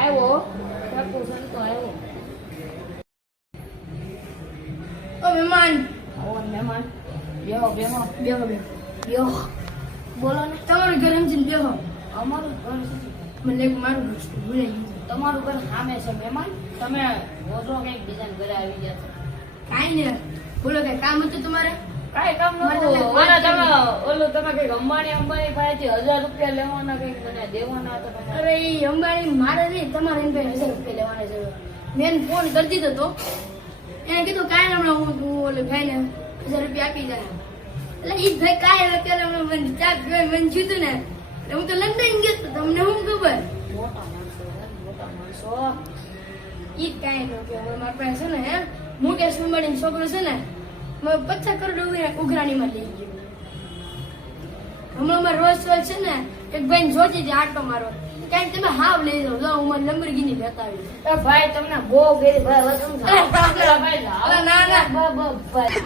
આવ્યો કાકુ સંતો આવ્યો. ઓ મહેમાન. આવો ને મહેમાન. બેહો બેહો બેહો બેહો બેહો. બોલો ને. તમારું ઘર સમજીને બેહો. અમારું ઘર છે. મને એક મારું ઘર છે, ભૂલાઈ ગયું. તમારું ઘર સામે છે મહેમાન. તમે રોજો કઈક બીજાને ઘરે આવી ગયા છો. કાંઈ નહીં. બોલો કઈ કામ હતું તમારે? કાંઈ કામ નતું. ઓલું તમે કઈક અંબાણી પાસેથી 1000 રૂપિયા લેવાના કઈક મને દેવાના હતા તમારે. અરે ઈ અંબાણી મારે નહીં, તમારે એમ 1000 રૂપિયા લેવાના છે. મેં એને ફોન કરી દીધો તો એને કીધું કાંઈ હમણાં હું ઓલે ભાઈને 1000 રૂપિયા આપી જાય. એટલે ઈ ભાઈ કાંઈ અત્યારે હમણાં મને ચા પીવાય મન થયું ને, એટલે હું તો લંડન ગયો તો તમને શું ખબર. મોટા માણસો છે, મોટા માણસો. ઈ કાંઈ ન કે હવે મારા પાસે છે ને હે મુકેશ અંબાણીનો છોકરો છે ને, મને 50 કરોડ ઉઘરાણીમાં લઈ ગયો. હમણાં મારા રોજ છે ને એક ભાઈને જોતી હતી આટો મારવા, કાંઈ તમે હાવ લઈ જાઓ. જો હું મને લંબરગીની બતાવી. એ ભાઈ તમને બહુ ગેરી ભાઈ હવે સમજાવો. ભાઈ ના ના ભાઈ